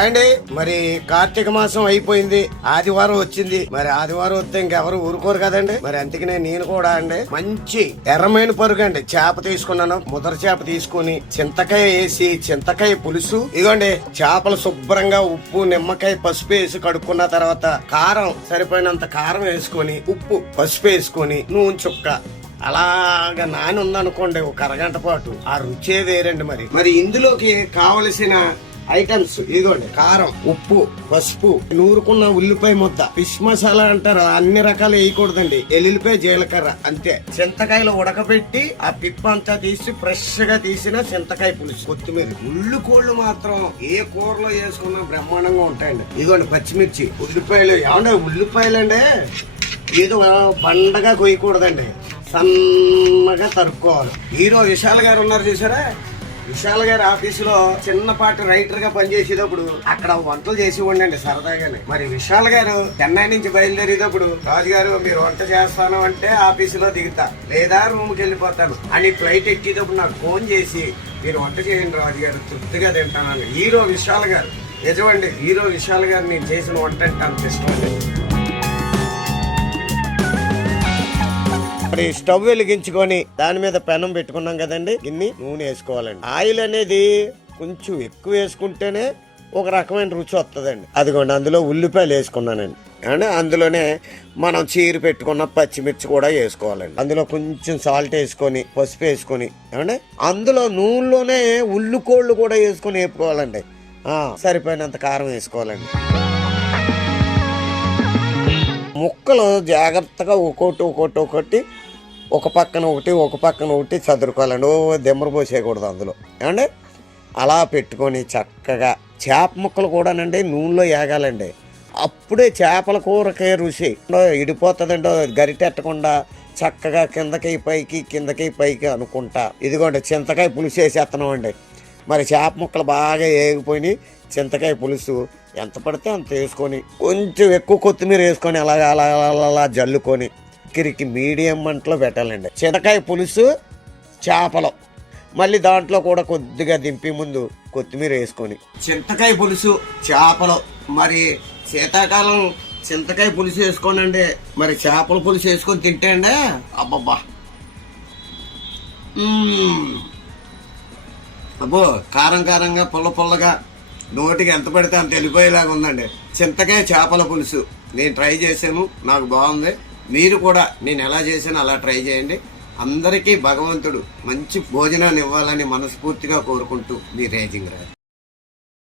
అండి మరి కార్తీక మాసం అయిపోయింది, ఆదివారం వచ్చింది. మరి ఆదివారం వస్తే ఇంకెవరు ఊరుకోరు కదండి. మరి అందుకనే నేను కూడా అండి మంచి ఎర్రమైన పరుగు అండి చేప తీసుకున్నాను. ముదర చేప తీసుకుని చింతకాయ వేసి చింతకాయ పులుసు, ఇదిగోండి చేపలు శుభ్రంగా ఉప్పు నిమ్మకాయ పసుపు వేసి కడుక్కున్న తర్వాత కారం సరిపోయినంత కారం వేసుకొని ఉప్పు పసుపు వేసుకొని నూనె చుక్క అలాగా నాని ఉందనుకోండి ఒక అరగంట పాటు, ఆ రుచే వేరండి. మరి ఇందులోకి కావలసిన ఐటమ్స్ ఇదిగోండి: కారం, ఉప్పు, పసుపు, నూరుకున్న ఉల్లిపాయ ముద్ద, ఫిష్ మసాలా అంటారు, అన్ని రకాలు వేయకూడదండి, ఎల్లుల్లిపాయ జీలకర్ర అంతే. చింతకాయలు ఉడకబెట్టి ఆ పిప్ప అంతా తీసి ఫ్రెష్ గా తీసిన చింతకాయ పులుసు, కొత్తిమీర. ఉల్లి కోళ్ళు మాత్రం ఏ కూరలో వేసుకున్నా బ్రహ్మాండంగా ఉంటాయండి. ఇదిగోండి పచ్చిమిర్చి, ఉల్లిపాయలు. ఏమంటే ఉల్లిపాయలండి ఏదో బండగా కొయ్యకూడదండి, సన్నగా తరుక్కోవాలి. హీరో విశాల్ గారు ఉన్నారు చూసారా, విశాల్ గారి ఆఫీసులో చిన్నపాటి రైటర్ గా పనిచేసేటప్పుడు అక్కడ వంటలు చేసి ఉండండి సరదాగానే. మరి విశాల్ గారు చెన్నై నుంచి బయలుదేరేటప్పుడు, రాజుగారు మీరు వంట చేస్తాను అంటే ఆఫీసులో దిగుతా, లేదా రూమ్ కి వెళ్ళిపోతాను అని ఫ్లైట్ ఎక్కేటప్పుడు నాకు ఫోన్ చేసి మీరు వంట చేయండి రాజుగారు, తృప్తిగా తింటానని. హీరో విశాల్ గారు నిజమండి, హీరో విశాల్ గారు నేను చేసిన వంట అంటే అంత ఇష్టం అండి. మరి స్టవ్ వెలిగించుకొని దాని మీద పెనం పెట్టుకున్నాం కదండి, గిన్ని నూనె వేసుకోవాలండి. ఆయిల్ అనేది కొంచెం ఎక్కువ వేసుకుంటేనే ఒక రకమైన రుచి వస్తుందండి. అదిగోండి అందులో ఉల్లిపాయలు వేసుకున్నానండి. అంటే అందులోనే మనం చీర పెట్టుకున్న పచ్చిమిర్చి కూడా వేసుకోవాలండి. అందులో కొంచెం సాల్ట్ వేసుకొని పసుపు వేసుకొని, అంటే అందులో నూనెలోనే ఉల్లికోళ్ళు కూడా వేసుకొని వేపుకోవాలండి. సరిపోయినంత కారం వేసుకోవాలండి. ముక్కలు జాగ్రత్తగా ఒక్కొక్కటి ఒక పక్కన ఒకటి చదురుకోవాలండి. దెమ్మరు పోసేయకూడదు అందులో. ఏమంటే అలా పెట్టుకొని చక్కగా చేప ముక్కలు కూడానండి నూనెలో వేగాలండి. అప్పుడే చేపల కూరకే రుచి ఇడిపోతుందండి. గరిటెట్టకుండా చక్కగా కిందకి పైకి అనుకుంటా. ఇదిగోండి చింతకాయ పులుసు వేసేస్తున్నాం అండి. మరి చేప ముక్కలు బాగా వేగిపోయి చింతకాయ పులుసు ఎంత పడితే అంత వేసుకొని కొంచెం ఎక్కువ కొత్తిమీర వేసుకొని అలా జల్లుకొని కిరికి మీడియం మంటలో పెట్టాలండి. చింతకాయ పులుసు చేపలు మళ్ళీ దాంట్లో కూడా కొద్దిగా దింపి ముందు కొత్తిమీర వేసుకొని, చింతకాయ పులుసు చేపలు. మరి శీతాకాలం చింతకాయ పులుసు వేసుకోనండి, మరి చేపల పులుసు వేసుకొని తింటే అండి అబ్బబ్బా, అబ్బో కారంగా పుల్లగా నోటికి ఎంత పడితే అంత వెళ్ళిపోయేలాగా ఉందండి. చింతకాయ చేపల పులుసు నేను ట్రై చేశాను, నాకు బాగుంది. మీరు కూడా నేను ఎలా చేశాను అలా ట్రై చేయండి. అందరికీ భగవంతుడు మంచి భోజనాన్ని ఇవ్వాలని మనస్ఫూర్తిగా కోరుకుంటూ మీ రేజింగ్ రాజు.